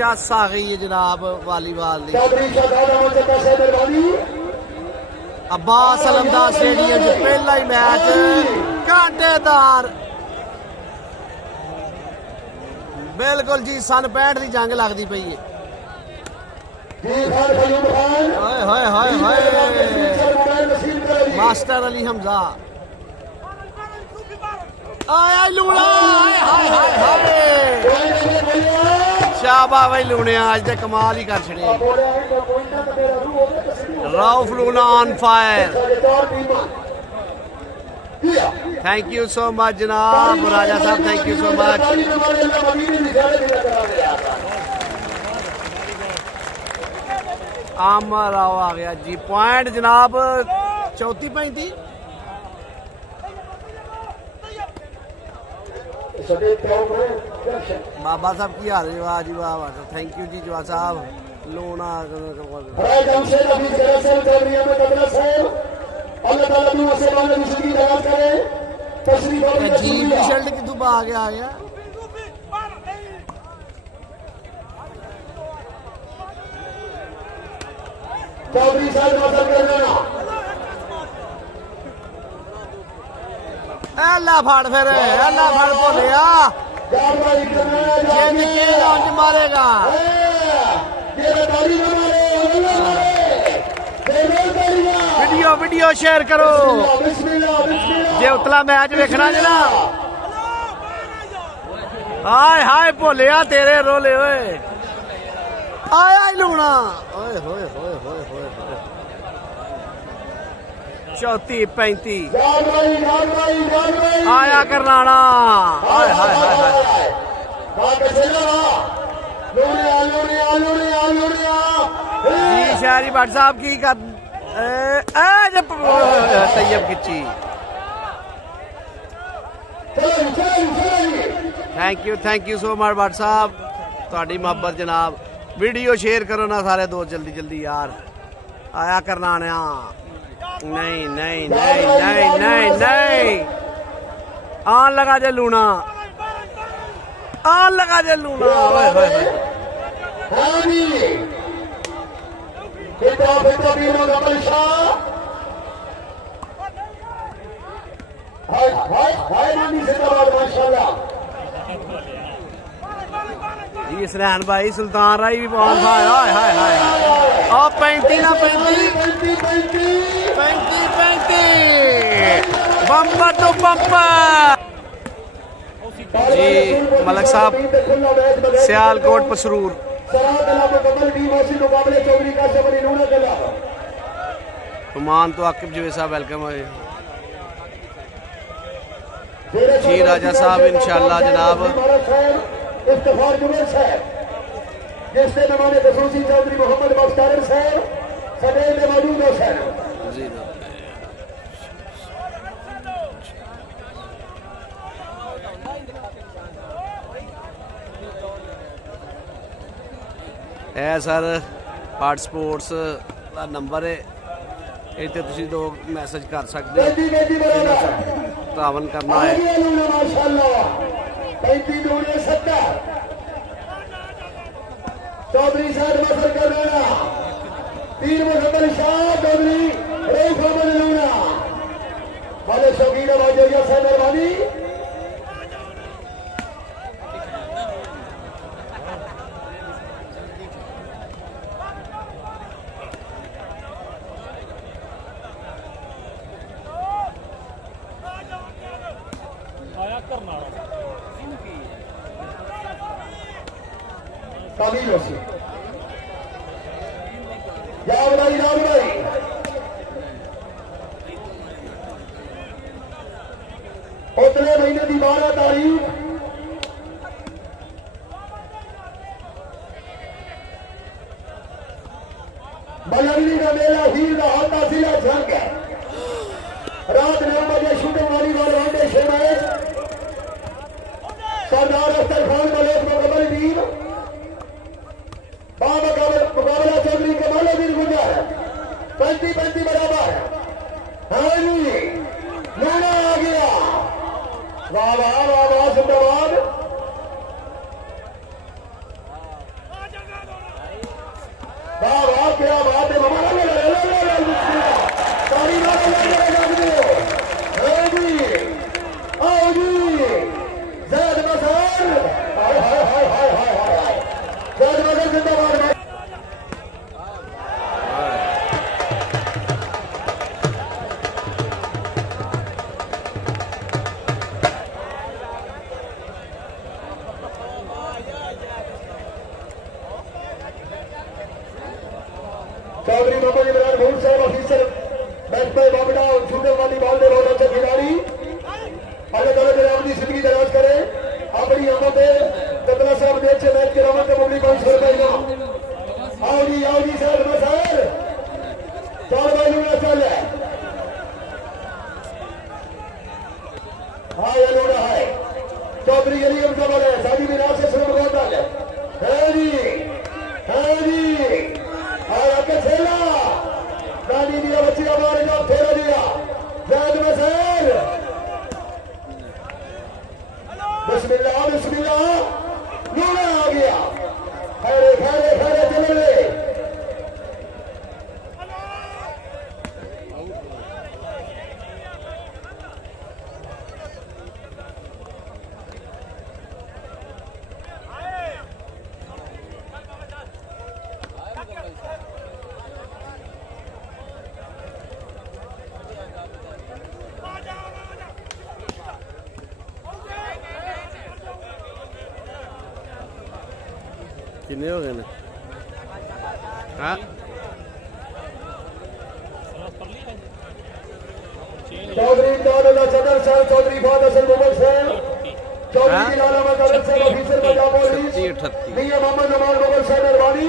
चस आ गई है जनाब वालीबाल की। अब्बास अलमदार स्टेडियम पहला ही मैच घंटेदार बिल्कुल जी सन 65 की जंग लगती पई है। हाय हाय हाय मास्टर अली हमजा आया लूना हाय हाय हाय शाबा भाई लूने आज तक कमाल ही कर छड़े। Rauf Luna on fire. Thank you so much जनाब राजा साहब, थैंक यू सो मच। आमा राव आ गया जी पॉइंट जनाब 34-35। बाबा साहब की हाल है वाह जी वाह वाह। थैंक यू जी जवा साहब लोना अजीब शर्ट कितों आ गया ऐला फड़ फिर ऐला फड़ भोलिया मारेगा। वीडियो वीडियो शेयर करो जे उतला मैच वेखना जे ना। हाय हाय भोलिया तेरे रोले होए आया ही लूना ओए होए होए होए होए 34-35 आया करनाना। हाय हाय हाय हाय जी शहरी भट्ट साहब की कर तैयब खिची। Thank you so much Bhatt साहब ਤੁਹਾਡੀ ਮੁਹੱਬਤ जनाब। वीडियो शेयर करो ना सारे दोस्त जल्दी जल्दी यार आया करना ना। नहीं नहीं नहीं नहीं नहीं नहीं आन लगा जे लूना आन लगा जे लूना। जी सनैन भाई सुल्तान राई भी बहुत हाय हाय हाय हाय 35 ना 35 बम्पर तो बम्पर जी। मलक साहब सियालकोट पसरूर कुमान तो आकिब जवे साहब वेलकम है जी। राजा साहब इंशाल्लाह जनाब इफ्तिखार जुबैर साहब जिससे मेहमान खसूसी चौधरी मोहम्मद बख्तार साहब सदैव में मौजूद हो सर जी। ਇਹ ਸਰ ਪਾਰਟ ਸਪੋਰਟਸ ਦਾ ਨੰਬਰ ਹੈ ਇੱਥੇ ਤੁਸੀਂ ਲੋਕ ਮੈਸੇਜ ਕਰ ਸਕਦੇ ਹੋ ਤਾਵਨ ਕਰਨਾ ਹੈ। ਮਾਸ਼ਾਅੱਲਾ 35-70 चौधरी साहब मसर कर रहा तीन मुसम्मल शाह चौधरी रऊफ अहमद लूना वाले शौकीन आवाज साहब मेहरबानी। उतने महीने की 12 तारीख बलंगली का मेला हीर का हाथा सिला जंग है। रात 9 बजे शूटिंग वाली वनडे शो मैच सरदार अख्तर खान मलेक मुकम्मल टीम मुकाबला चौधरी कमालुद्दीन गुजर 35-35 बराबर। हाँ जी वाह वाह वाह वाह जिंदाबाद वाह वाह क्या बात है मामा आओ जी जैद मजहर हाय हाय हाय हाय हाय हाय जैद मजहर जिंदाबाद चौधरी बाबा जी विराट भूल साहब ऑफिसर बैट पे बाबड़ा शूटर वाली बॉल दे बहुत अच्छा खिलाड़ी अलग अलग राम की जिंदगी दराज करे अपनी आमों पे कतला साहब देख से मैच के रमन के मुरली 500 रुपए का आओ जी सर मसर चार भाई लूड़ा चल है हाँ ये लूड़ा है चौधरी गली हम सब है शादी विराट से शुरू होता है जी और आपके छेला रानी दिया बच्ची का मारे का फेरा दिया जैद मसर बिस्मिल्लाह बिस्मिल्लाह लूड़ा आ गया खैरे खैरे खैरे चले कितने हो गए ना हाँ चौधरी दादा सदर साहब चौधरी फाद हसन मोहम्मद साहब चौधरी की लाला मदर साहब ऑफिसर पंजाब पुलिस मियां मोहम्मद नवाज मोहम्मद साहब मेहरबानी